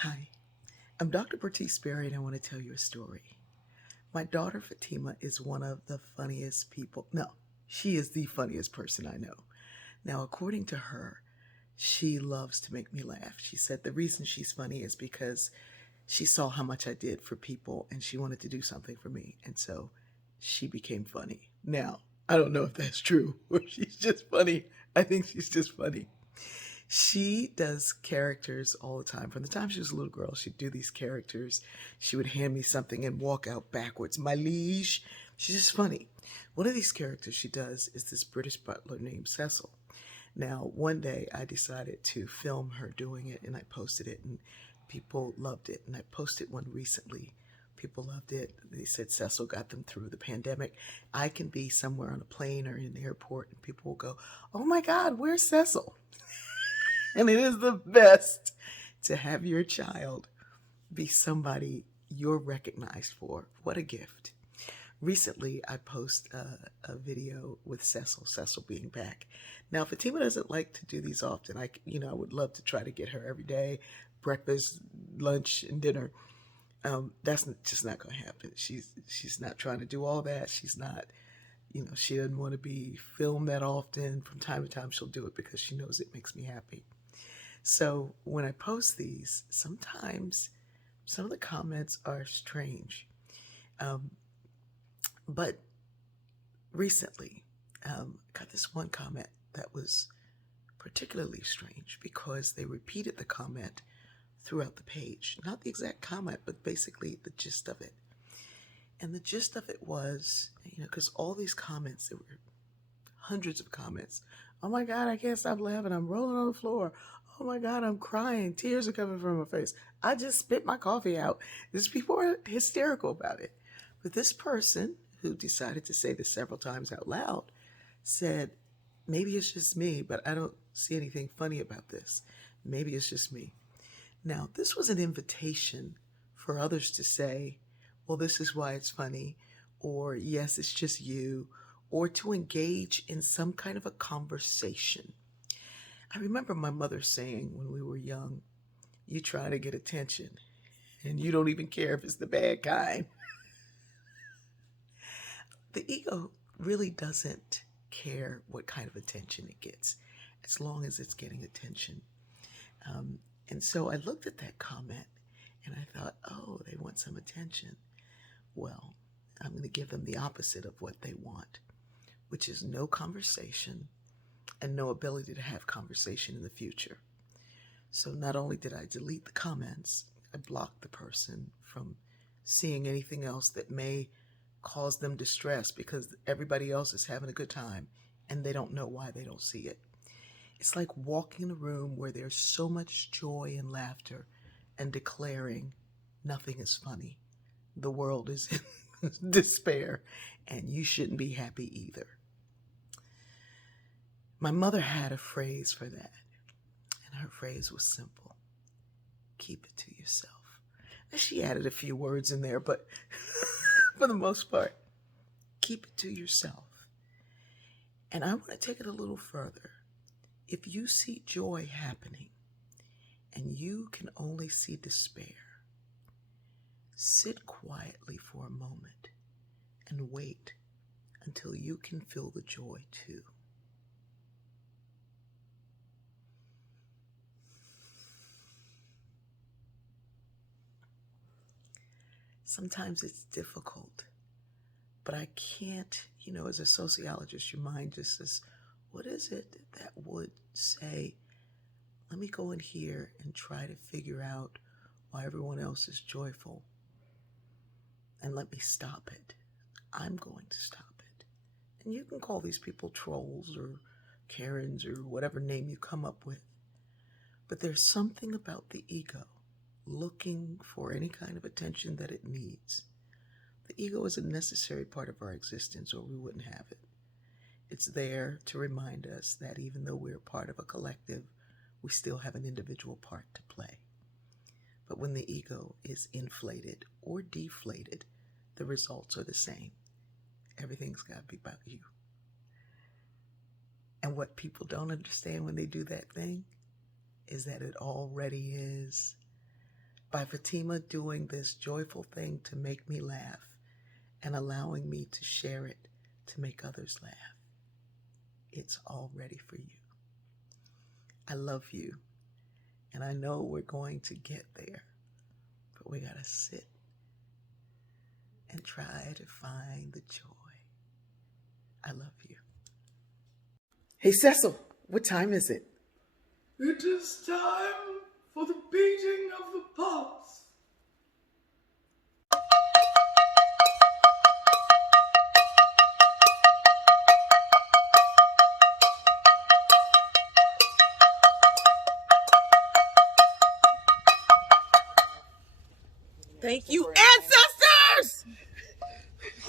Hi, I'm Dr. Bertice Berry, and I want to tell you a story. My daughter Fatima is one of the funniest people. No, she is the funniest person I know. Now, according to her, she loves to make me laugh. She said the reason she's funny is because she saw how much I did for people and she wanted to do something for me. And so she became funny. Now, I don't know if that's true or she's just funny. I think she's just funny. She does characters all the time. From the time she was a little girl, she'd do these characters. She would hand me something and walk out backwards. My liege. She's just funny. One of these characters she does is this British butler named Cecil. Now, one day I decided to film her doing it and I posted it, and people loved it. And I posted one recently. People loved it. They said Cecil got them through the pandemic. I can be somewhere on a plane or in the airport and people will go, "Oh my God, where's Cecil?" And it is the best to have your child be somebody you're recognized for. What a gift. Recently, I posted a video with Cecil being back. Now, Fatima doesn't like to do these often. I would love to try to get her every day, breakfast, lunch, and dinner. That's just not going to happen. She's not trying to do all that. She's not, she doesn't want to be filmed that often. From time to time, she'll do it because she knows it makes me happy. So when I post these, sometimes some of the comments are strange. Um, but recently, I got this one comment that was particularly strange because they repeated the comment throughout the page. Not the exact comment, but basically the gist of it. And the gist of it was, because all these comments, there were hundreds of comments. "Oh my God, I can't stop laughing. I'm rolling on the floor. Oh my God, I'm crying. Tears are coming from my face. I just spit my coffee out." These people are hysterical about it. But this person, who decided to say this several times out loud, said, "Maybe it's just me, but I don't see anything funny about this. Maybe it's just me." Now, this was an invitation for others to say, "Well, this is why it's funny," or "Yes, it's just you," or to engage in some kind of a conversation. I remember my mother saying when we were young, "You try to get attention, and you don't even care if it's the bad kind." The ego really doesn't care what kind of attention it gets, as long as it's getting attention. Um, and so I looked at that comment and I thought, oh, they want some attention. Well, I'm going to give them the opposite of what they want, which is no conversation and no ability to have conversation in the future. So not only did I delete the comments, I blocked the person from seeing anything else that may cause them distress because everybody else is having a good time and they don't know why they don't see it. It's like walking in a room where there's so much joy and laughter and declaring nothing is funny. The world is in despair and you shouldn't be happy either. My mother had a phrase for that, and her phrase was simple: keep it to yourself. And she added a few words in there, but for the most part, keep it to yourself. And I want to take it a little further. If you see joy happening and you can only see despair, sit quietly for a moment and wait until you can feel the joy too. Sometimes it's difficult, but I can't, as a sociologist, your mind just says, what is it that would say, let me go in here and try to figure out why everyone else is joyful and let me stop it. I'm going to stop it. And you can call these people trolls or Karens or whatever name you come up with. But there's something about the ego looking for any kind of attention that it needs. The ego is a necessary part of our existence, or we wouldn't have it. It's there to remind us that even though we're part of a collective, we still have an individual part to play. But when the ego is inflated or deflated, the results are the same. Everything's got to be about you. And what people don't understand when they do that thing is that it already is. by Fatima doing this joyful thing to make me laugh and allowing me to share it to make others laugh. It's all ready for you. I love you, and I know we're going to get there, but we gotta sit and try to find the joy. I love you. Hey, Cecil, what time is it? It is time for the beating of the pulse. Thank you, Answer!